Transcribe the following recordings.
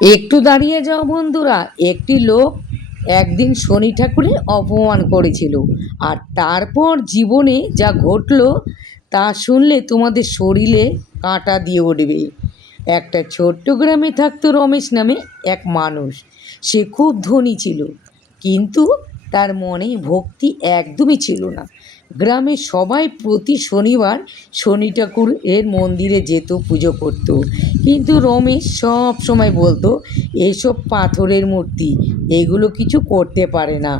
একটু দাঁড়িয়ে যাও বন্ধুরা। একটি লোক একদিন শনি ঠাকুরের অপমান করেছিল, আর তারপর জীবনে যা ঘটলো তা শুনলে তোমাদের শরীরে কাঁটা দিয়ে উঠবে। একটা ছোট্ট গ্রামে থাকতো রমেশ নামে এক মানুষ। সে খুব ধনী ছিল, কিন্তু তার মনে ভক্তি একদমই ছিল না। গ্রামের সবাই প্রতি শনিবার শনি ঠাকুর এর মন্দিরে যেত, পুজো করত। কিন্তু রমেশ সব সময় বলতো, এসব পাথরের মূর্তি, এগুলো কিছু করতে পারে না।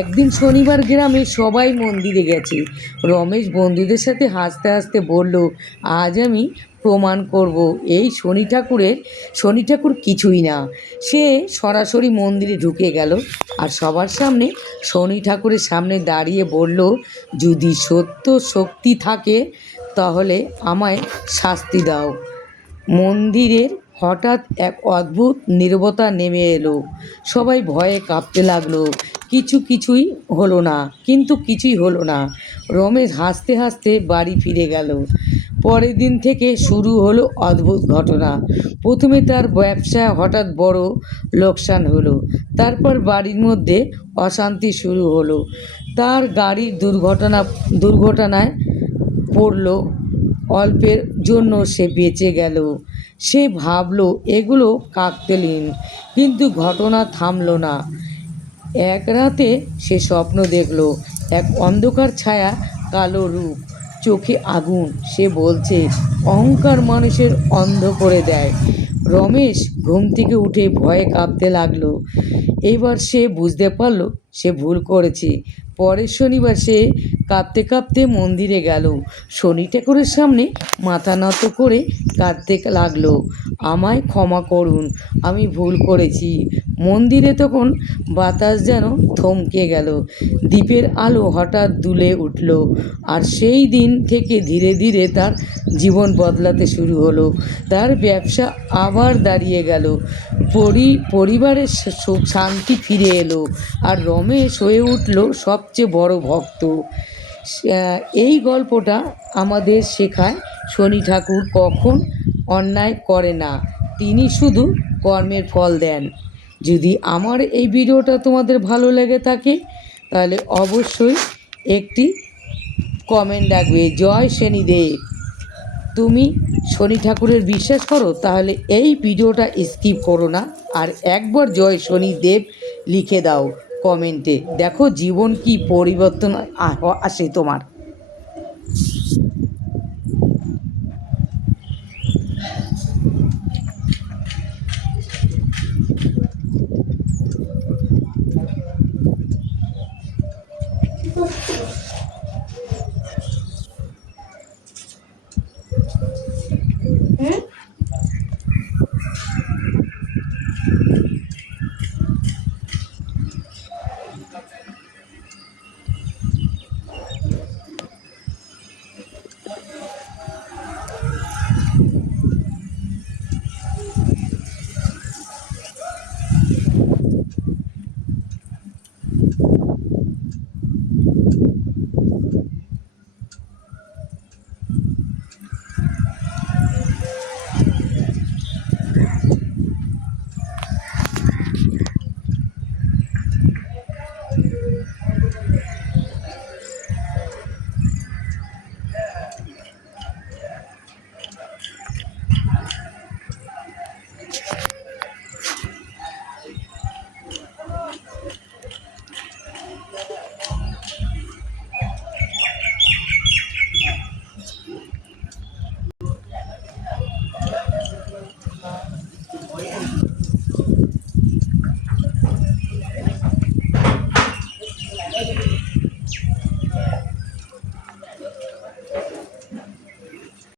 একদিন শনিবার গ্রামে সবাই মন্দিরে গেছে। রমেশ বন্ধুদের সাথে হাসতে হাসতে বলল, আজ আমি প্রমাণ করব এই শনি ঠাকুর কিছুই না। সে সরাসরি মন্দিরে ঢুকে গেল আর সবার সামনে শনি ঠাকুরের সামনে দাঁড়িয়ে বলল, যদি সত্য শক্তি থাকে তাহলে আমায় শাস্তি দাও। মন্দিরের হঠাৎ এক অদ্ভুত নীরবতা নেমে এলো। সবাই ভয়ে কাঁপতে লাগলো। কিছুই হলো না, কিন্তু কিছুই হলো না। রমেশ হাসতে হাসতে বাড়ি ফিরে গেল। পরের দিন থেকে শুরু হলো অদ্ভুত ঘটনা। প্রথমে তার ব্যবসা হঠাৎ বড় লোকসান হলো। তারপর বাড়ির মধ্যে অশান্তি শুরু হলো। তার গাড়ির দুর্ঘটনায় পড়ল। অল্পের জন্য সে বেঁচে গেল। সে ভাবল এগুলো কাকতালীয়, কিন্তু ঘটনা থামল না। এক রাতে সে স্বপ্ন দেখল, এক অন্ধকার ছায়া, কালো রূপ, চোখে আগুন। সে বলছে, অহংকার মানুষের অন্ধ করে দেয়। রমেশ ঘুম থেকে উঠে ভয়ে কাঁপতে লাগলো। এইবার সে বুঝতে পারল সে ভুল করেছে। পরের শনিবার সে কাঁপতে কাঁপতে মন্দিরে গেল। শনি ঠাকুরের সামনে মাথা নত করে কাঁদতে লাগলো, আমায় ক্ষমা করুন, আমি ভুল করেছি। মন্দিরে তখন বাতাস যেন থমকে গেল। দ্বীপের আলো হঠাৎ দুলে উঠল। আর সেই দিন থেকে ধীরে ধীরে তার জীবন বদলাতে শুরু হলো। তার ব্যবসা আবার দাঁড়িয়ে গেল। পরিবারের সুখ শান্তি ফিরে এলো। আর রমেশ হয়ে উঠল সবচেয়ে বড় ভক্ত। এই গল্পটা আমাদের শেখায়, শনি ঠাকুর কখন অন্যায় করে না, তিনি শুধু কর্মের ফল দেন। যদি আমার এই ভিডিওটা তোমাদের ভালো লেগে থাকে তাহলে অবশ্যই একটি কমেন্ট রাখবে, জয় শনিদেব। তুমি শনি ঠাকুরের বিশ্বাস করো তাহলে এই ভিডিওটা স্কিপ করো না, আর একবার জয় শনিদেব লিখে দাও কমেন্টে। দেখো জীবন কি পরিবর্তন আসে তোমার।